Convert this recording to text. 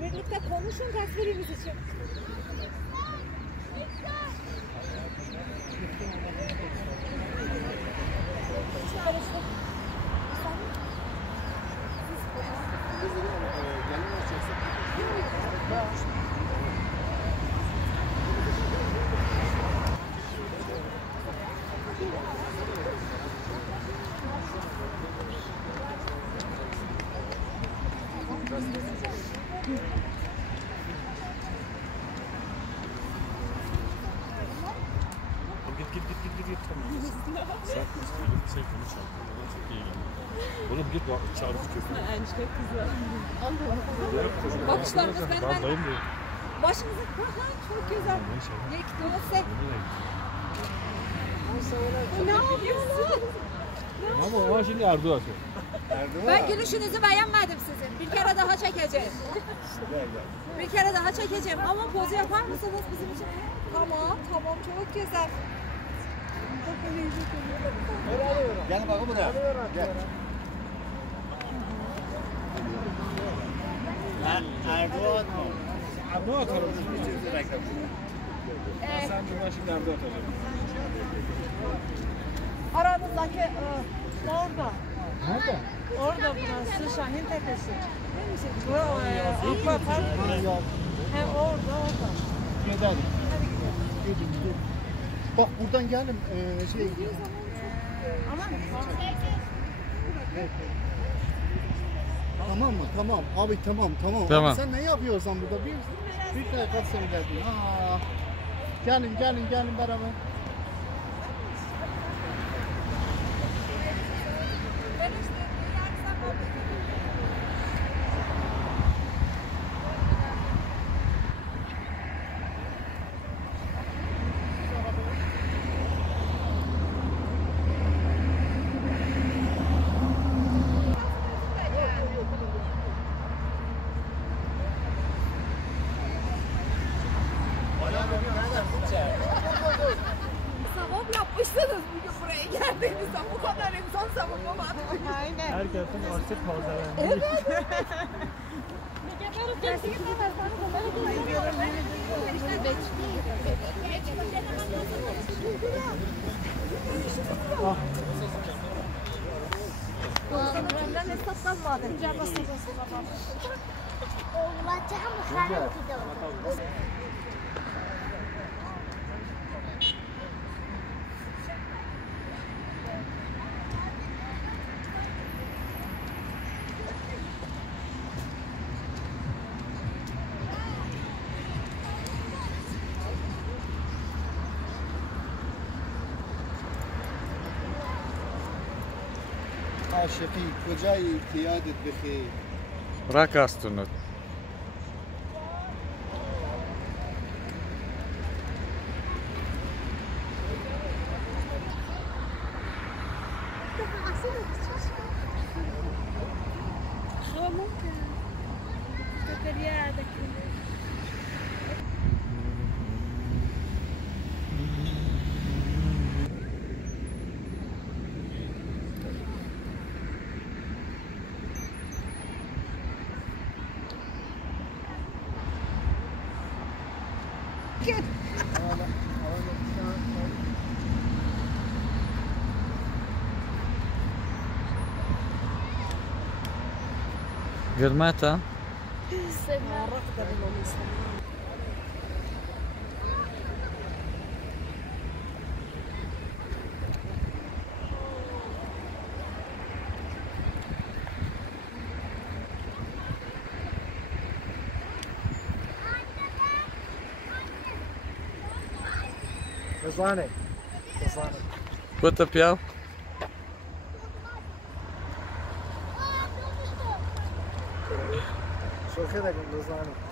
Birlikte konuşun tasvirimiz için. Git tamam. Sen konuş abi. Çok iyi geldi. Oğlum git bak çağırıp köpeği. Enişte kızlar. Bakışlarınız benden. Başınızı çok güzel. Yekti ne yapıyorsun? Ama o şimdi Erdoğan. Ben gülüşünüzü beğenmedim sizin. Bir kere daha çekeceğim. Bir kere daha çekeceğim. Ama pozu yapar mısınız bizim için? Tamam, tamam. Çok güzel. Gel bakın buraya. Gel. Erdoğan mı? Erdoğan atarım. Sen buradan şimdi Erdoğan atacağım. Aranızdaki orada. Nerede? Orada burası Şahin Tepesi. Bu akvapark. He orada. Gidelim. Gidelim. Bak buradan gelin şey. Tamam mı? Tamam. Abi tamam. Abi sen ne yapıyorsan burada? Bir dakika söyledin. Ha. Gelin beraber. Savunma yapmışsınız bugün buraya geldiğinizde bu kadar insan savunmamadı. Aynen. Herkesin artık fazla Evet. شفیق کجایی یادت بخیر رقصتونت Гермата. Răzvane. Răzvane. Quanto piau? Și-o crede că Răzvane.